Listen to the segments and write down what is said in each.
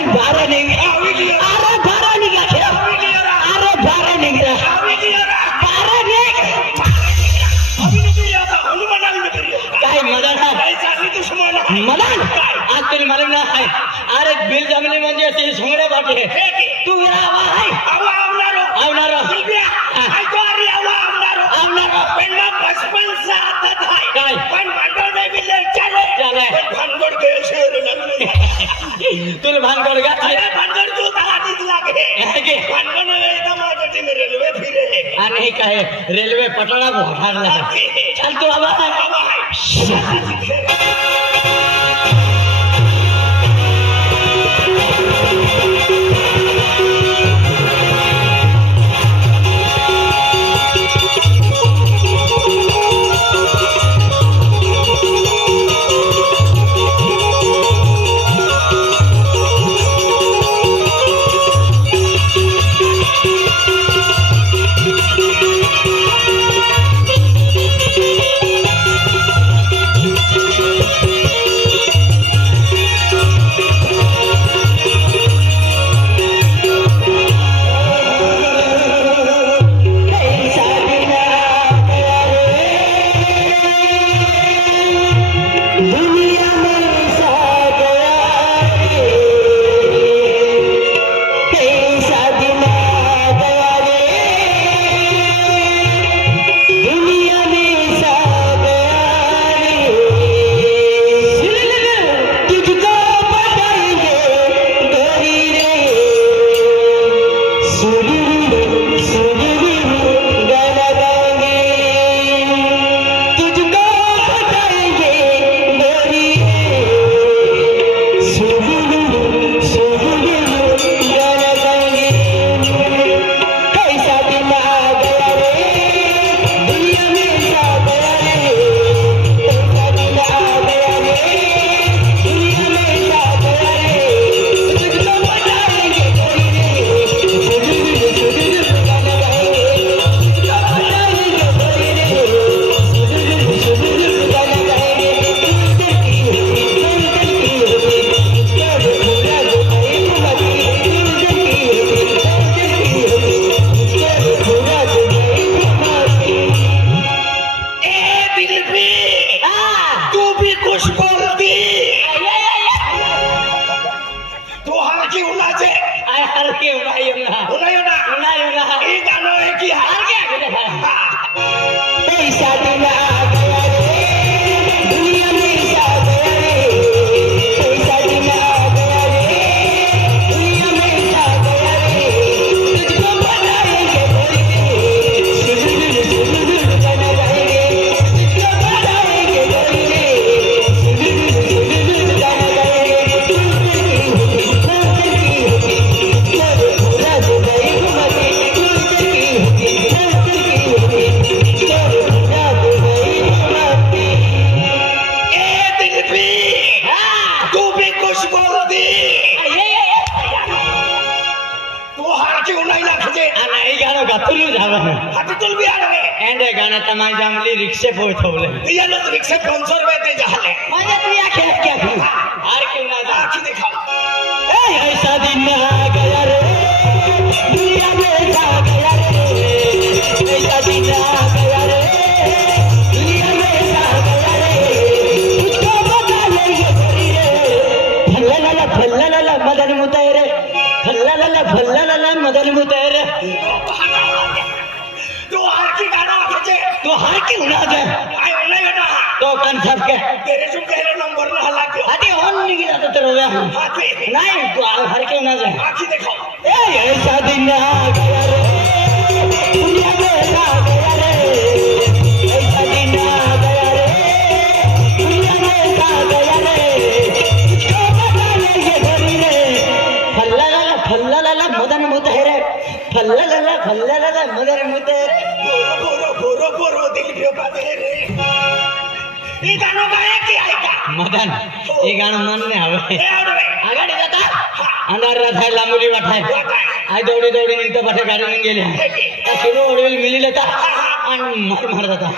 काय 12 नहीं अरे 12 निघा अरे 12 निघा 12 निघ काय मदन आज तुला मला ना आहे अरे बिल जमले म्हणजे ते सोंगडे बाटे तू या आवा आहे आवणार पण बचपन से आदत है काय पण भांडण नाही बिले चले भांडण के शेर तुला भानगड का अरे भांडण तू आधीच लागे भांडण एकदम आटटी में रेल्वे फिरे आणि काय रेल्वे पटळा घोटाळला चल तू आवा रिक्शे पोहोचवले याला रिक्शा पंचर होते झाले माझ्या तुया क्या आर क्यों ना आखी दिखा ए ऐसा दिन आ गया रे दुनिया में छा गया रे ऐसा दिन आ गया रे दुनिया में छा गया रे तुझको बता ले ये गोरी रे फल्ला ला मदन मुतैरे फल्ला ला मदन मुतैरे तो हार क्यों ना जाए आई नहीं बेटा तो कन सब के तेरे जो तेरे नंबर ना हला के आते ऑन नहीं गिरा तो तेरे हो आते नहीं तो हार क्यों ना जाए आखी देखो ए ऐसा दिन आ गया रे दुनिया में आ गया रे ऐसा दिन आ गया रे दुनिया में आ गया रे तुझको बता ले ये गोरी रे फल्ला ला मदन मुतैरे फल्ला ला मदन मुतैरे बोरो दिल के बाते रे ये गाना गाया की ऐका मदन ये गाना मन में आवे आगाडी जाता अंधार रात है लांबुली वाटाय आय दौडी निघतो पाठे गाडी निघून गेली सुरू ओडवेल मिली लेता आणि मार जाता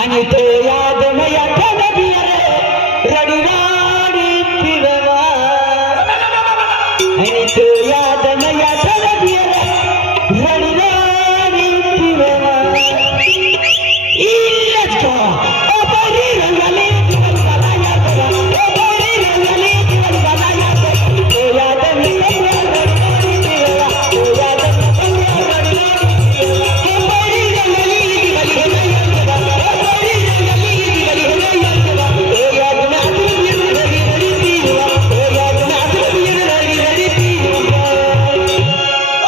आणि तो याद मया ठेवली रडीवाडी पिरवा आणि तो याद मया ठेवली रडीवाडी पिरवा इल्लच का ओ बरी रंगाली जीवन बनाया ओ बरी रंगाली जीवन बनाया तो याद मया रडीवाडी पिरवा तो याद मया रडीवाडी पिरवा ओ बरी रंगाली जीवन बनाया ओ बरी रंगाली जीवन बनाया तो याद में आदमी रडी रडी पिरवा तो याद में आदमी रडी रडी पिरवा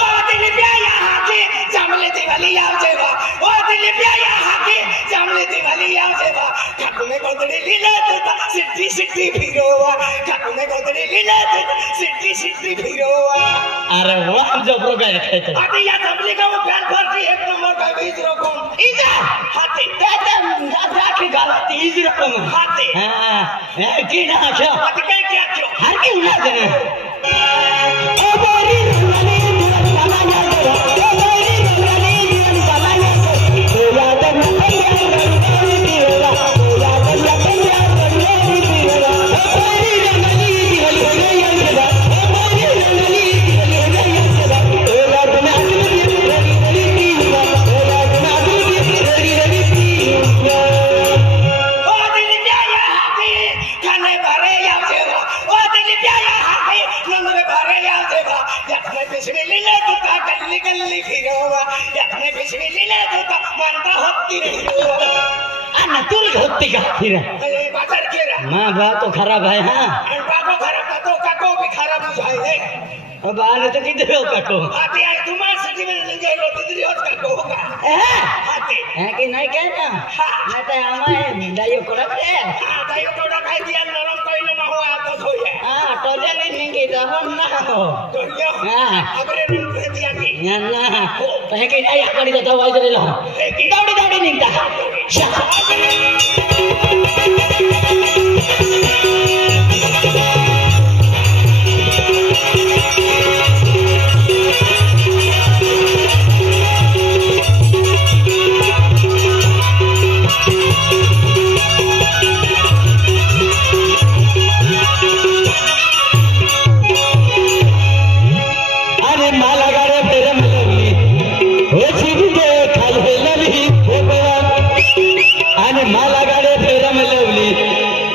ओ दिल प्याया हाथी चांगले दिवाली आवजे बा ओ दिल प्याया हाथी चांगले दिवाली आवजे बा ठाकुने गोदडी लीला देता सिट्टी सिट्टी फिरोवा ठाकुने गोदडी लीला देता सिट्टी सिट्टी फिरोवा अरे वाह जो प्रोग्राम खेळतो आता या जमली का वो प्यार भरती एक नंबर का बीज रकम इजा हाथी दाखी गावात इज रकम हाथी हां की ना छो आता काय क्या क्यों हर की उना देना ओ बोरी रंगाली जीवन बनाया ओ बोरी रंगाली जीवन बनाया तो याद में रंगाली पिरवा तो याद में रंगाली पिरवा ओ बोरी रंगाली जीवन बनाया ओ बोरी रंगाली जीवन बनाया तो याद में रंगाली पिरवा तो याद में रंगाली पिरवा ओ दिल प्याया हाथी खाने भरे आवजे बा ओ दिल प्याया हाथी नंदरे भरे आवजे बा यातने पिछवी लीला दूता गल्ली गल्ली फिरोवा यातने पिछवी लीला दूता मानता होती रहियोवा अन्ना तुल होती का फिर अरे बाजार केरा माँ बात तो खराब है हाँ बाबो खराब का तो काको भी खराब बुझाए है अब आने तो किधर हो काको हाथी आज तुम्हारे सिटी में नहीं गए रोटी तेरी होत काको होगा हाथी है कि नहीं कहना मैं तो हमारे दाइयो कोड़ा पे दाइयो कोड़ा खाई दिया नरम कोई ना हुआ तो सोए हाँ टोले नहीं निंगी तो हम ना हो तो यो अबरे रूम पे दिया की ना ना तो है कि नहीं करी तो वाइज ले लो दौड़ी दौड़ी निकता अरे माला गाड़े फेरम लवली हो छिबी दे खाल हे लवली हो भगवान अरे माला गाड़े फेरम लवली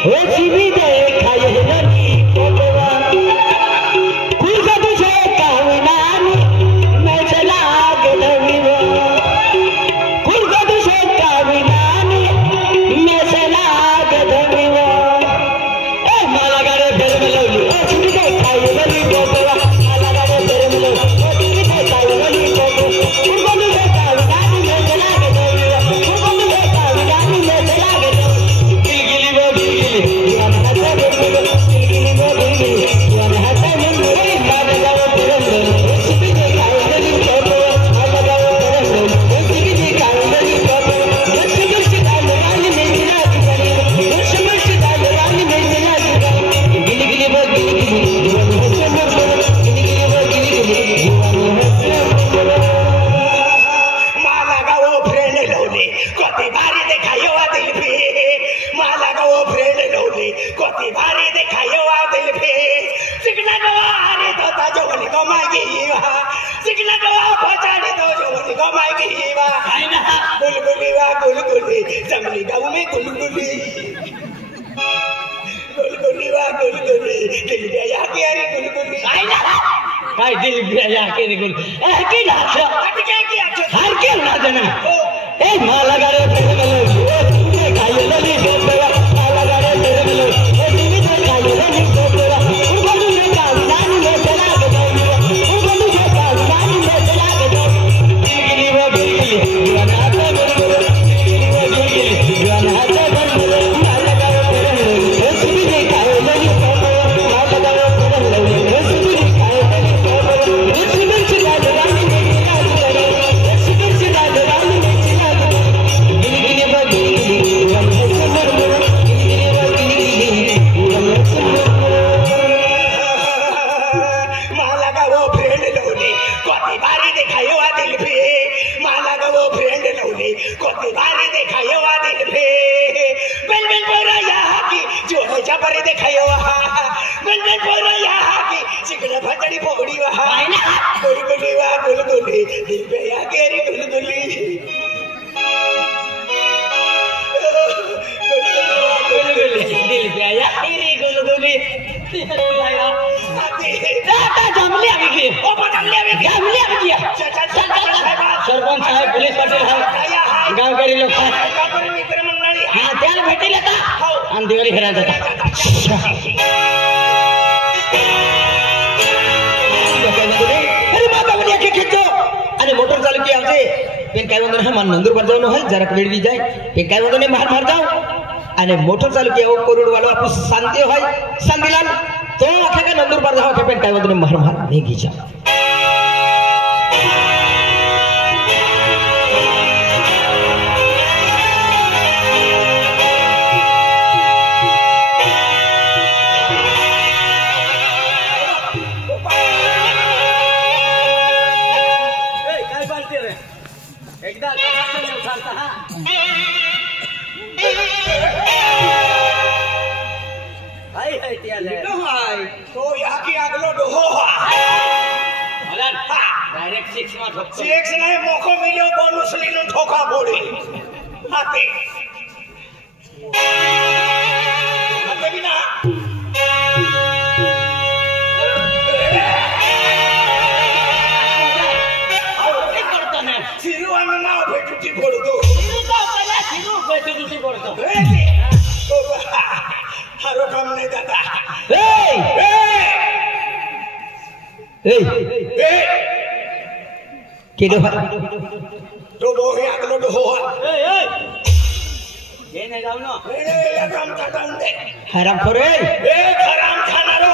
हो छिबी दे खाल हे लवली हो भगवान कुल का तुझे कावनानी मैं चला गलवी वो कुल का तुझे कावनानी मैं चला गलवी वो ए माला गाड़े फेरम लवली हो छिबी दे खाल हे लवली हो भगवान जंगली गाँव में गुलगुली गुलगुली वाह गुलगुली दिल गया के अरे गुलगुली काय दिल गया के गुल ए की ना हट के किया हर के ना देना ए माला गाड़े फेर गलो ए खाई लली बेबा माला गाड़े फेर गलो ए दिल दे खाई लली बेबा उगलू रे कावनानी में चला गयो उगलू रे कावनानी में चला गयो गिली वो गिली दीवाना तो बोलो गिली वो गिली दीवाना तो बोलो माला गाड़े फेर गलो ए सुबी दे खाई लली बेबा माला गाड़े फेर गलो ए सुबी दे खाई लली बेबा ए सुबी से गाड़ी में चला गयो ए सुबी से गाड़ी में चला गयो गिली गिली देखायो बन बोलो यहाँ की चिकना फटड़ी पोड़ी वहाँ गुलगुली वहाँ गुलगुली दिल पे या केरी गुलगुली दिल पे आया केरी गुलगुली जमले अभी की ओ बदलले अभी जमले अभी किया सरपंच साहेब पुलिस पाटील है गावकरी लोक गावकरी मित्र मंडळी हां त्याला भेटेल आता आणि दिवाळी खेळायला जातात अरे बाबा बनिया के खेचो अरे मोटर चालू किया हमसे पेन काय वंदन है मन नंदुर पर जानो है जरा वेळ दी जाए पेन काय वंदन ने मार जाओ अरे मोटर चालू किया वो करोड़ वाला आपको शांति है संदिलाल तो आखे का नंदुर पर जाओ पेन काय वंदन ने मार नहीं खींचा एकदा कमाल उठाता हा हाय हाय त्याले हाय तो यहाँ की अगलो डोहो मला डायरेक्ट 6 मा ठोकतो 6 नाही मोको मिल्यो बोनस लीनु ठोका पोडी हाते हाते बिना सिरुवान नाव भेटुची पडतो सिरू तो पहिला सिरू भेटुची पडतो हारो काम नाही दादा केडो तो बोहे अगलो डोहो ये नाही जाऊ ना या काम टाटाऊन दे हराम खोरे खराम खाणारो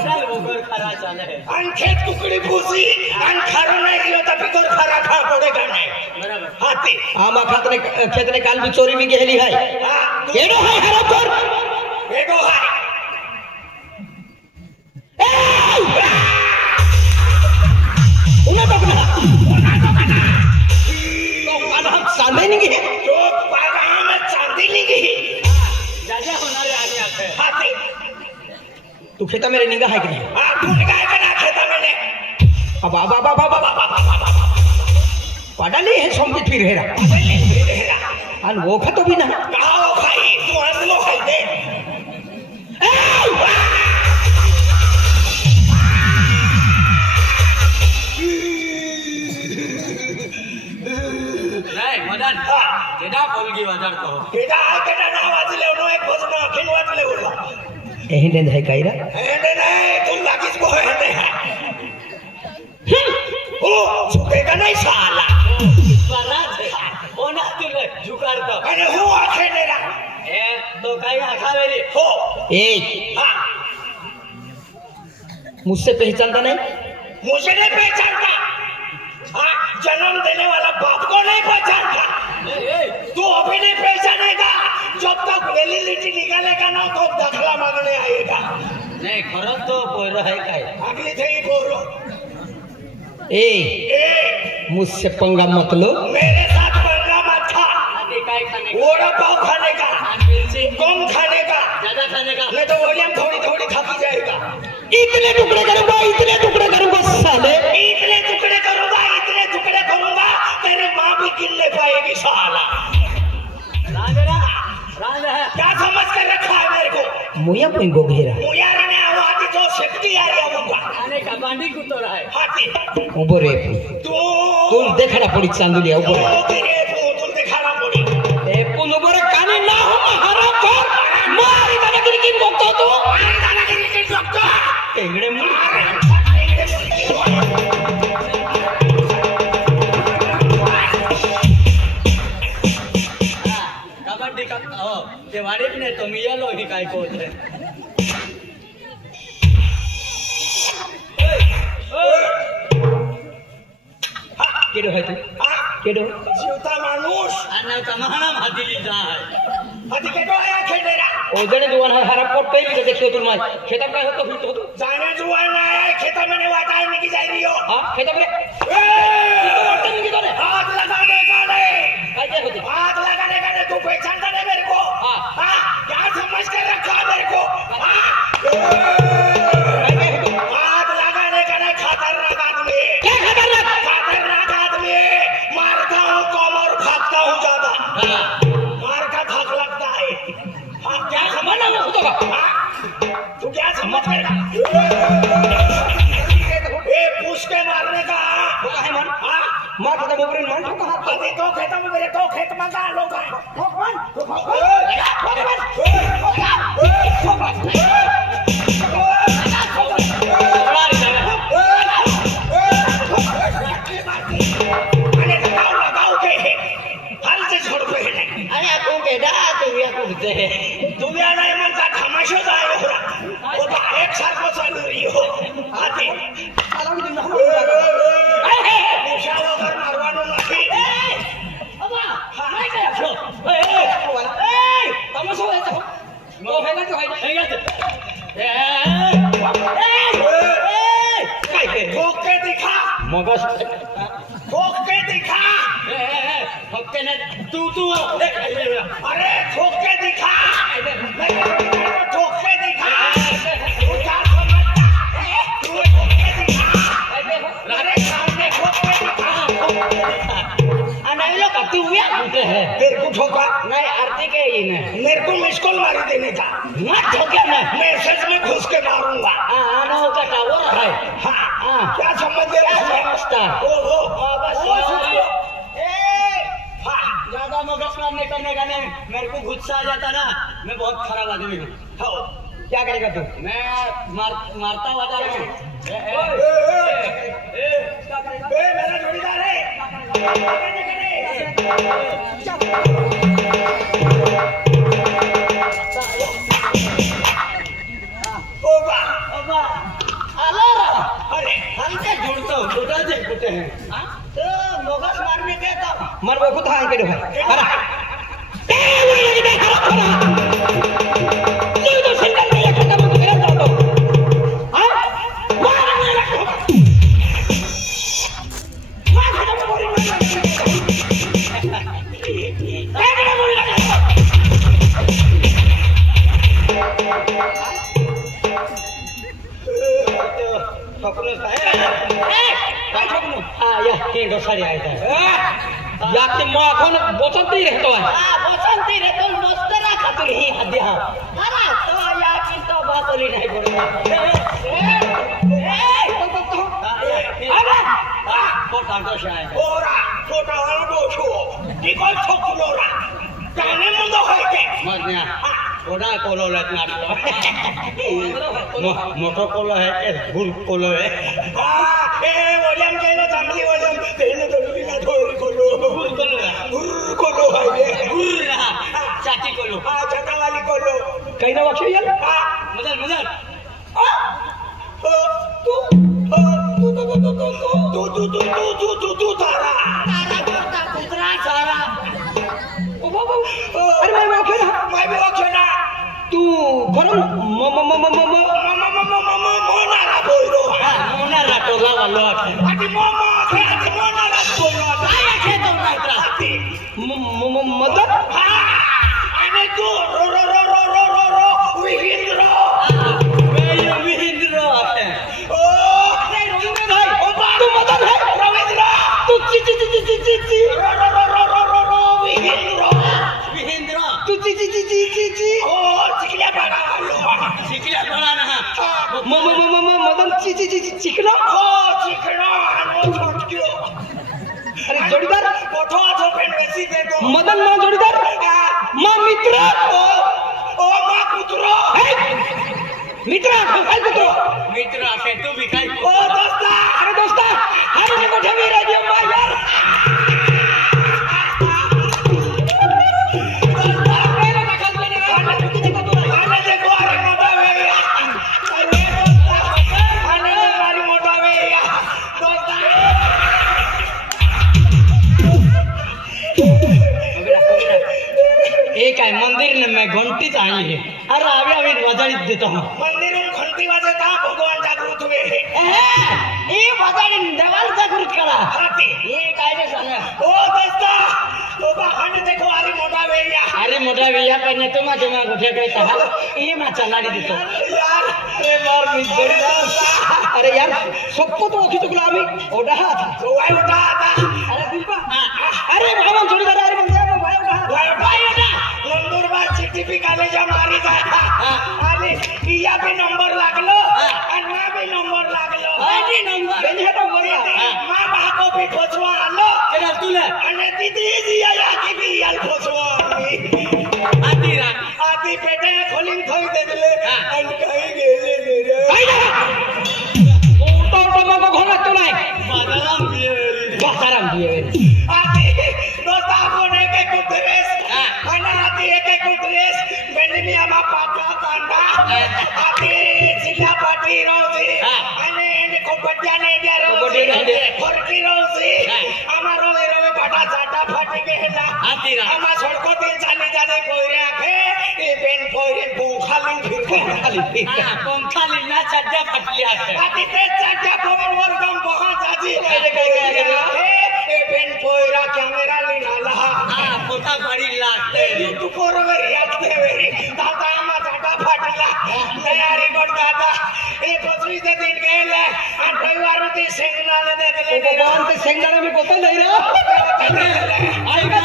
चल गोगर खरा चाले आणखे तुकडी फुसी आणि खारो नाही गेलो तर पिकर खरा खा पडे का नाही बराबर हाते आमा खेतने काल भी चोरी में गेली है केडो है हराम खोर एगो हाय उन्हें पकड़ा तो हम सामने नहीं गए तो पागा में चांदी नहीं गई जाजा होणारे आले आखे हाते तू खेता मेरे निगाह है कि नहीं तू काय करा खेता मैंने अब पड़ा नहीं है सोमती फिर हेरा और वो खा तो भी ना काओ खाई तू अंदलो खाई दे नाही मदन केडा बोलगी वाजरतो केडा ना वाजले नो एक भजन अखिन वाजले बोला एहिंदे है कायरा हेंडे नाही तू लागीच को हेंडे हो झुकेगा नहीं साला स्वराज होना तुले झुकारतो अरे हो आखे नेरा ए तो काही आखावेली हो ए हाँ मुझसे पहचानता नहीं मुझे नहीं पहचानता हाँ जन्म देने वाला बाप को नहीं पहचानता तू अभी नहीं पहचानेगा जब तक वेलिडिटी निकालेगा ना तो दाखला मांगने आएगा नाही खरंच तो पोरं आहे काय अगली थे ही बोलो ए ए मुझसे पंगा मत लो मेरे साथ बनना मत खा आगे काय खाने वड़ा पाव खाने का मिर्ची कम खाने का ज्यादा खाने का नहीं तो वॉल्यूम थोड़ी थोड़ी खाती जाएगा इतने टुकड़े करूंगा साले इतने टुकड़े करूंगा तेरे माँ भी गिन ले पाएगी साला राज है क्या समझ कर रखा है मेरे को मुया पिंगो घेरा मुयार ने आवाज तो सेफ्टी आ रही होगा खाने का बांडी कुतो रहा है हाथी उबरे तू तू देखड़ा पड़ी चांदुलिया उबरे तेरे तू दिखाना पड़ी ए पुन उबरे काने ना हो हराम खोर मारी दादागिरी की भक्त तो अरे दादागिरी के डॉक्टर एंगड़े मुंह कबड्डी का हो ते वाडीत ने तो मी आलो ही काय कोत रे केडो है तू केडो जीवता माणूस अन्ना कमाना मादिली जा है हाथी के तो आया खेलेरा ओ जने जुवान है हराम कोट पे भी देखियो तुम माय खेता का हो तो फिर तो जाने जुआन आया खेता मैंने वाटाई नहीं की जा रही हो हां खेता में हाथ लगाने का नहीं काय क्या होती हाथ लगाने का नहीं तू पहचानता नहीं मेरे को हाँ। क्या समझ कर रखा मेरे को हाथ लगाने का नहीं, खतरनाक आदमी है। क्या खतरनाक? खतरनाक आदमी है। मारता हूँ कम और भागता हूँ ज्यादा। मार का धाक लगता है। हाँ, क्या समझना वो खुद का? तू क्या समझ गया? ये पूछ के मारने का है मन हाँ मार खत्म हो गई मन कहां अभी तो खेत में मेरे तो खेत में का लोग हैं अरे लगाओ के हल से छोड़ पे है अरे आपको केडा तुम्ही आपको दे तुम्हें नहीं मन का तमाशा का है वो तो एक साल को चालू रही हो आती साला दिन हम निशानो कर मारवानो नहीं अबा हाय क्या छो ए तमाशा है तो वो है ना तो है ठोक के दिखा मगज ठोक के दिखा ठोके ने तू अरे ठोक के दिखा ठोक के दिखा तू क्या समझता तू ठोक के दिखा अरे सामने ठोक के दिखा नहीं लोग तू या बोलते हैं तेरे को ठोका नहीं आरती के ही ने मेरे को मिस कॉल मारी देने का मत ठोके ना मैसेज में घुस के मारूंगा आना का टावर है हाँ क्या समझ गए समझता ओ बस हाँ ज्यादा मगज मारने करने का नहीं मेरे को गुस्सा आ जाता ना मैं बहुत खराब आदमी हूँ क्या करेगा तू मैं मारता हुआ जा रहा हूँ मेरा जोड़ीदार है ओबा अरे हमसे जुड़ता हूँ जुड़ा से जुड़ते हैं तो मगज मारने के तो मर वो खुद हां के भाई अरे ये तो सिंगल में एक खत्म हो गया तो हां मारने लगा मार खत्म हो रही ठोकलो काय ठोकलो या हे डोसारी आहे या ते माखन बसंती रहतो आहे बसंती रहतो मस्त राखा तू ही हद्या अरे तो या की तो बातली नाही बोलतो अरे कोटा डोसाय ओरा छोटा वाला डोशो निकोल ठोकलोरा काने मुंडो है के मजन्या ओडा कोलो लटना मोटो कोलो है के गुल कोलो है हां ए वोलियम केलो जंगली वोलियम तेने तो बिना थोड़ी कोलो गुल कोलो है ये गुल चाची कोलो हां छता वाली कोलो कहीं ना वाक्य यार हां मदन तू तारा करता कुतरा सारा अरे मैं वाक्य ना मैं भी वाक्य ना तू खरं मोनाला बोलो मोना राटोला वालो आहे आधी मोमो खे आधी मोनाला बोलो काय आहे तो नात्रा मदन हा आणि तू रो विहिंद्र विहिंद्र आहे ओ नाही रवींद्र भाई ओ तू मदन है रवींद्र तू ची विहिंद्र तू ची ओ चिकल्या पाडा शिकल्या बळा ना मदन चिकला हो चिकना आणि छोटक्यो अरे जोडीदार कोठो आठो पेन बेसी दे दो मदन मा जोडीदार मा मित्र ओ मा पुत्र मित्र काय मित्र असे तू भी काय ओ दोस्ता अरे दोस्ता अरे नको ठेवी रे देव मा यार एक है मंदिर में मैं घंटी चाहिए है अरे अभी बजाड़ी देता हूँ मंदिर में घंटी बजेता भगवान जागृत हुए ये बजाड़ी देवाल जागृत करा हाथी ये काय रे साला ओ दोस्ता तो बाहर देखो आरी मोटा वेया अरे मोठा विया करने तुम्हा तुम्हा कुठे काय तहा ये मा चला देतो यार अरे मार मी जोडीदार अरे यार सोप्पो तो ओखी चुकला आम्ही ओढा था वाय उठा आता अरे दिलपा अरे भावा जोडीदार अरे म्हणजे भाई ओढा वाय उठा नंदुरबार चिठ्ठी कॉलेज मारी जाता आणि किया भी नंबर लागलो आणि ना भी नंबर लागलो आणि नंबर बेनी हटा बोला मां बाको भी पोचवा आलो केला तुला आणि दीदी जी या की भी याल पोचवा आती रा आधी पेटे खोलीन थोई दे दिले आणि काही गेले रे काय तो मग घोला तुला बाजाराम दिए आधी दोस्ता कोने के कुत्रेस आणि आधी एक कुत्रेस बेंडमी आमा पाटा कांडा आधी जिल्हा पाटी रोजी आणि कोपट्याने द्या रोजी फरकी रोजी आमारो वेरो पाटा चाटा फाटी गेला आती रा आमा सडको तीन चाली जाने कोयरे आखे ए बेन कोयरे पोखालीन फिरके पंखाली ना चड्डा फाटली आहे आधी ते चाटा कोण वर गम बहा जाजी ए बेन कोयरा कॅमेरा लिनाला पोता बडी लागते तू पोरवर याते वेरी दादा आमा चाटा फाटला तयारी कर दादा ए 25 ते दिन गेले आणि रविवार ते शेंगदाणे दे दिले भगवान ते शेंगदाणे मी कोता नाही रे ऐका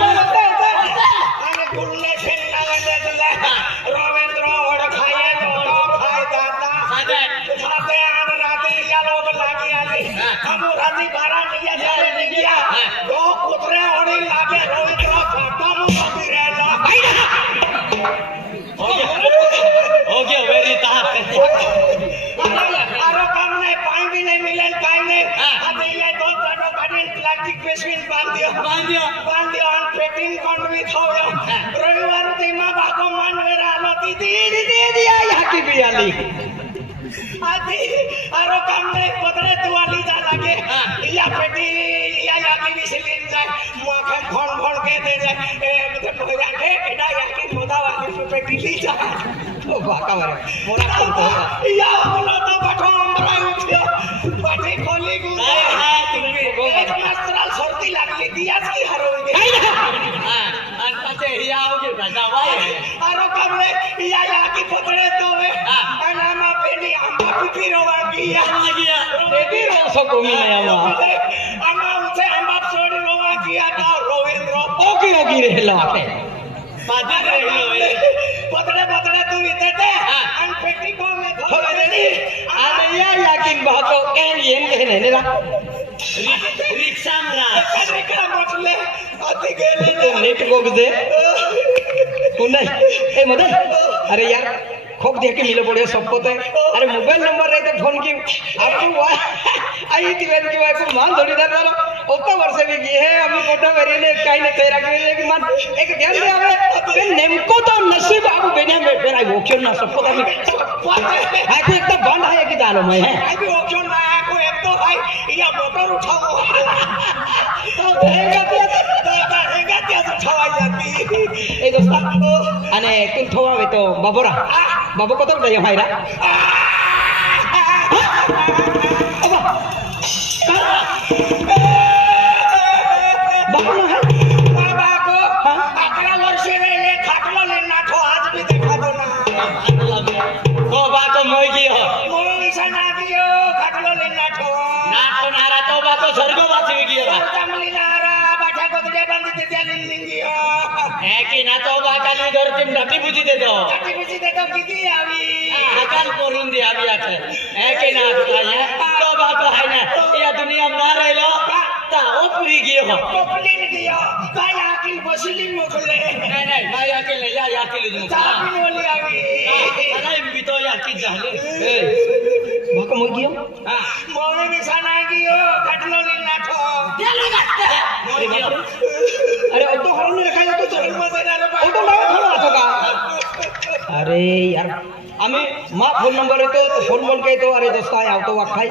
आणि गुल्ले शेंगदाणे दे दिले रवींद्र वड खाये खाय दादा खाते आणि रात्री या लोग लागी आली हम रात्री 12 निया झाले निया दो कुत्रे ओडी लागे रवींद्र खाता मु बिरेला हो गया वेरी ताक अरे काम नहीं पानी भी नहीं मिले काई नहीं आते ये दो चाटो काटिन प्लास्टिक पेशविन बांध दियो और पेटिंग कौन भी थोयो रविवार ते मां बाको मन मेरा लो दीदी दिया यहाँ की भी आली आती अरे काम नहीं पतरे तू आली जा लगे या पेटी या की भी सिलिन जाए मुआखे फोन के दे दे मतलब भैया के केडा या की मोदा वाली पेटी ली जा ओ बाका मारे मोरा करतो या बोलो तो बैठो हमरा उठियो पाठी खोली गु तुम्ही एक मास्टराल सर्दी लागली दियाच की हरवली आणि पाचे हिया आवजे जावाय अरे कमले या की पतरे तो वे आणि आमा पेनी आंबा पिपी रोवा गया बेटी रो सको मी नाही आमा उसे आंबा सोडी रोवा गया था रवींद्र ओकी रेलो आपे बाजा रेलो पतरे तू इथे ते आणि पेटी को में अरे या किन बातो एलियन कहने ने रा रिक्शा मरा अरे का म्हटले अति गेले तो नेट को दे तू नहीं ए मदन अरे यार खूब देख के मिलो पड़े सबको तो अरे मोबाइल नंबर रहे तो फोन की आपको आई थी वेन की वाई को मान थोड़ी देर वाला उतना वर्ष भी की है अभी फोटो मेरे ने कहीं ने तेरा के कि मान एक ध्यान दे हमें फिर नेमको तो नसीब आप बेने में फिर आई वो क्यों ना सबको तो है कोई एक तो बंद है कि डालो मैं है अभी वो क्यों ना है कोई एक तो भाई या मोटर उठाओ तो हेगा क्या उठावा जाती ए दोस्ता अने तुम थोवा तो बाबूरा बाबू को तो उठाया भाईरा अब बाबू ना है बाबा को 11 वर्ष में ये खाटलो लेना तो आज भी देखा दो ना वो बात मोई की हो मोई सना दियो खाटलो लेना तो नारा तो बात स्वर्ग बात भी की हो तमली नारा बाठा को दे बंदी ते लिंगी है कि ना तो बाकाली दर तुम ढटी बुझी दे दो ढटी बुझी दे तो किती आवी अकाल पोरून दे आवी आखे है कि ना है तो बात है ना या दुनिया में ना रहलो ता ओ पूरी की हो कोपली दियो काय आकिल बसली मोकले नहीं भाई आके ले जा आके ले जा चाबी बोली आवी अरे भी तो यार की जाले ए बाका मोई की हो हां मोई भी सना गियो खाटलो लेना तो चलो गाते अरे अब तो हरने रखा है तो चल मत तो लावा थोड़ा होगा अरे यार हमें माँ फोन नंबर है तो फोन बोल के तो अरे दोस्ता आओ तो वाखाई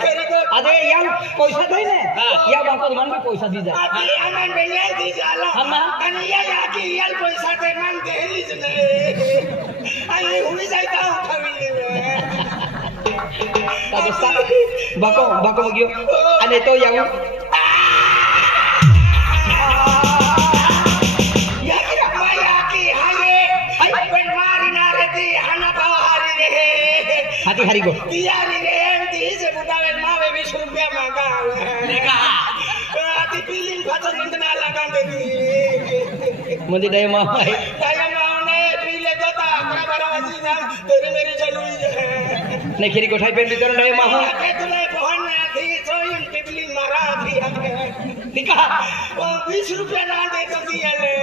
अरे यार पैसा दे ने या बाको मन में पैसा दी जा अभी अमन बेले दी जाला हम कनिया जाके यार पैसा दे मन देली जने आई हुई जाता उठावी दोस्ता बाको गयो अरे तो यार हाथी हारी गो तियारी रे ती से बुटावे मावे 20 रुपया मांगा देखा आती बिल्डिंग फातर निंदना लगा दे मुझे डे मामा है ताया माने पीले दोता अकरा बारा वाजी ना तेरी मेरी चलुई है नहीं खीरी कोठाई पे भीतर डे मामा के तुले बहन थी सोइन बिल्डिंग मारा थी निका 20 रुपया ना दे तो दिया ले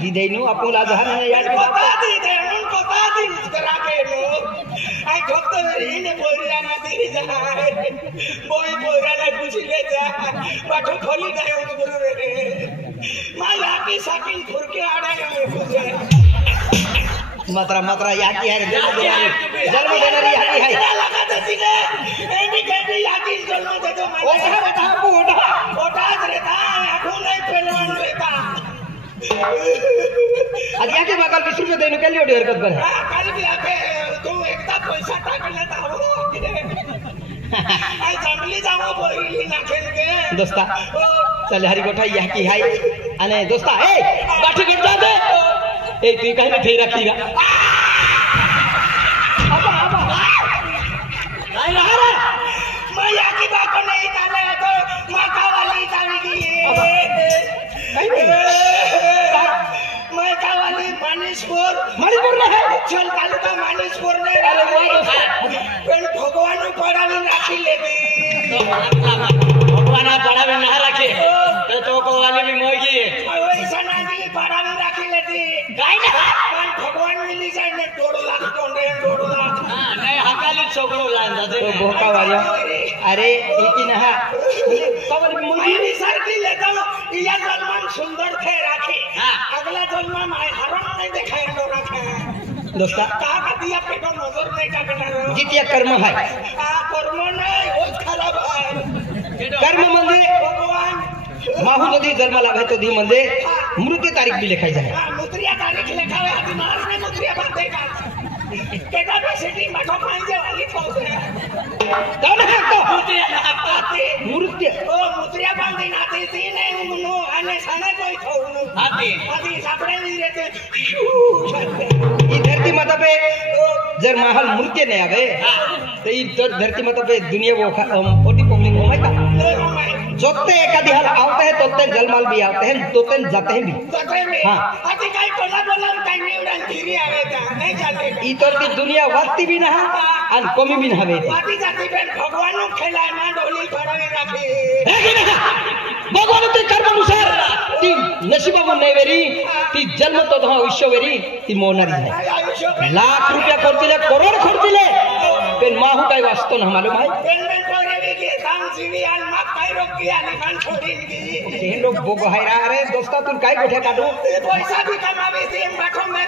दी देनु आपको लाजहान है यार बता दी दे उनको बता दी करा के लो आई खप्त मेरी ने बोरिया ना दी जा बोई बोरिया ना कुछ ले जा बाटो खोली गए उस गुरु रे मां याकी साकिन फुर के आड़े में मात्रा मात्रा याकी है जन्म देनारी याकी है लगा दे सीने एनी के याकी जन्म दे दो मैं ओटा बेटा ओटा ओटा रहता आंखों नहीं पहलवान रहता आज याके बाकल 20 रुपए देनु के लिए ओडी हरकत कर कल भी आके तू एकदा पैसा टाक लेता हो आई जंगली जाओ बोली ना खेल के दोस्ता चल हरी गोठा याकी है अने दोस्ता ए गाठी गट जा दे ए तू काहे में थई रखीगा अबा अबा नहीं रहा रे मैं याकी बात नहीं ताले तो माका वाली तावीगी मैं का वाली मणिपुर ने है चल तालुका मणिपुर ने अरे वाह पण भगवान पड़ावी राखी लेबी भगवान पड़ावी ना रखे तो को वाली भी मोगी वैसा ना दी पड़ावी राखी लेती गाय ना पण भगवान मिली जाए ने 2 लाख टोंडे 2 लाख नहीं हकाली छोकरो लांदा दे तो भोका वारिया अरे एक ही ना कवल भी मुर्गी मैं सरकी लेता हूं या जन्म सुंदर थे राखी अगला जन्म मैं हरण नहीं दिखाए लो रखे दोस्ता का दिया पे को नजर नहीं टाकना जितिया कर्म है कर्म नहीं वो खराब है कर्म मंदे भगवान माहू नदी जन्म लाभे तो दी मंदे मृत्यु तारीख भी लिखाई जाए मुद्रिया तारीख लिखा है आदि मार ने मुद्रिया बांधेगा केटा पे सिटी मठो पांजे वाली पहुंचे कौन है तो मुद्रिया नाती मृत्यु ओ मुद्रिया बांधी नाती थी नहीं मुनो आने साने कोई छोड़नो आदि सापड़े नहीं रहते ई धरती माता पे जर महल मृत्यु नहीं आवे तो ई धरती माता पे दुनिया वो ओटी पब्लिक हो का जोते एकादी हाल आते हैं तोते जलमाल भी आते हैं तोते जाते हैं भी जाते में हाँ। आदि कई बोला टाइम नहीं उड़न फिरी आवेगा नहीं चले ई तोर की दुनिया वाती भी ना और कमी भी ना हवे आदि जाति बेन भगवान नु खेलाय ना डोली पड़ावे राखी भगवान ते कर्म अनुसार ती नसीबा में नहीं वेरी ती जन्म तो दहा विश्व वेरी ती मोनारी है आयुष्य लाख रुपया खर्चिले करोड़ खर्चिले पेन माहू काय वास्तव ना मालूम है बेन बेन कोरे के काम जीवी आल मा काय रोक किया निमान छोड़ीन की लोग बोगो है रे दोस्ता तू काय गोठे काटू पैसा भी कमावे से बाठो में